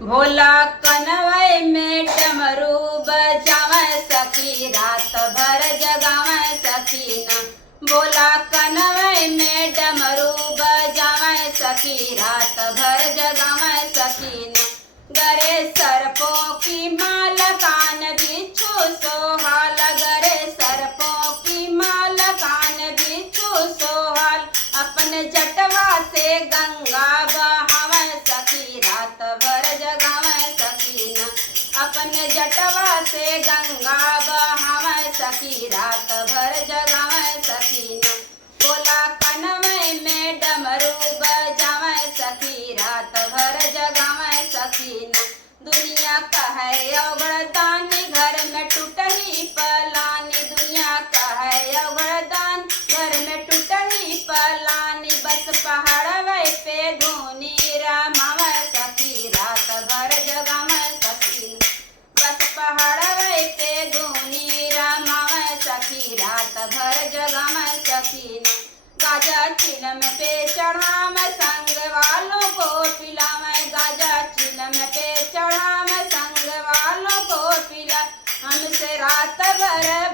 भोला कनवै में डमरू बजावे सखी, रात भर जगावे सखी ना। भोला कनवै में डमरू बजावे सखी, रात भर जगावे सखी ना। गरे सर्पों की माल कान बिच्छू सोहाल, गरे सर्पों की माल कान बिच्छू सोहाल। अपने जटवा से गंगा बहावे सखी, रात भर जगावे सखी ना। अपने जटवा से गंगा बहावे सखी, रात भर जगावे सखी ना। भोला कनवै में डमरू बजावे सखी, रात भर जगावे सखी ना। दुनिया कहे अवगड़दानी, घर में टूटही पलानी। दुनिया कहे अवगड़दान, घर में टूटही पलानी। बस पहाड़वे पे धूनी रमावे सखी, रात भर जगावे सखी ना। बस पहाड़वे पे धूनी रमावे सखी, रात भर जगावे सखी ना। गाजा चिलम पे चढ़ावे, संग वालों को पिलावे। गाजा चिलम पे चढ़ावे, संग वालों को पिला। हमसे रात भर